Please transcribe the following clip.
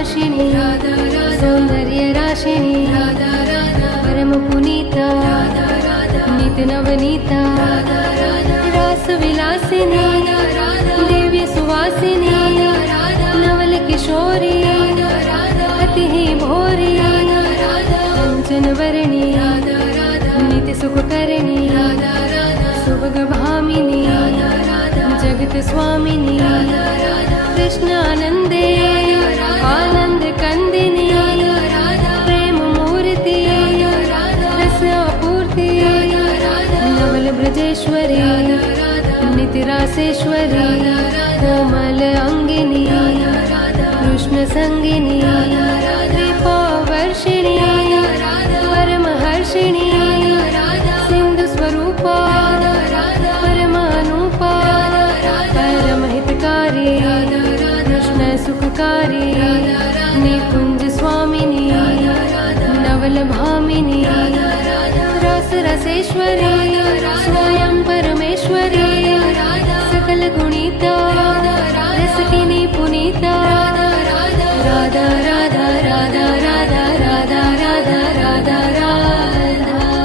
भाषिणी सौंदर्य राशिणी परम पुनीता नित्य नवनीता रास विलासिनी दिव्य सुवासिनी नवल किशोरी अति ही भोरी कंचन वर्णी नित्य सुख करणी सुभग भामिनी जगत स्वामिनी कृष्णानंदे आनंद कंदिनी प्रेम मूर्ति रसापूर्ति नवल ब्रजेश्वरी नित्य रासेश्वरी कोमल अंगिनी कृष्ण संगिनी कृपा वर्षिणी परमहर्षिणी सिंधु स्वरूपा परमानुपा परमहितकारी कृष्ण सुखकारी निकुंज स्वामिनी नवल भामिनी रस रसेश्वरी स्वयं परमेश्वरी सकल गुणिता रसकिनी पुनीता राधा राधा राधा राधा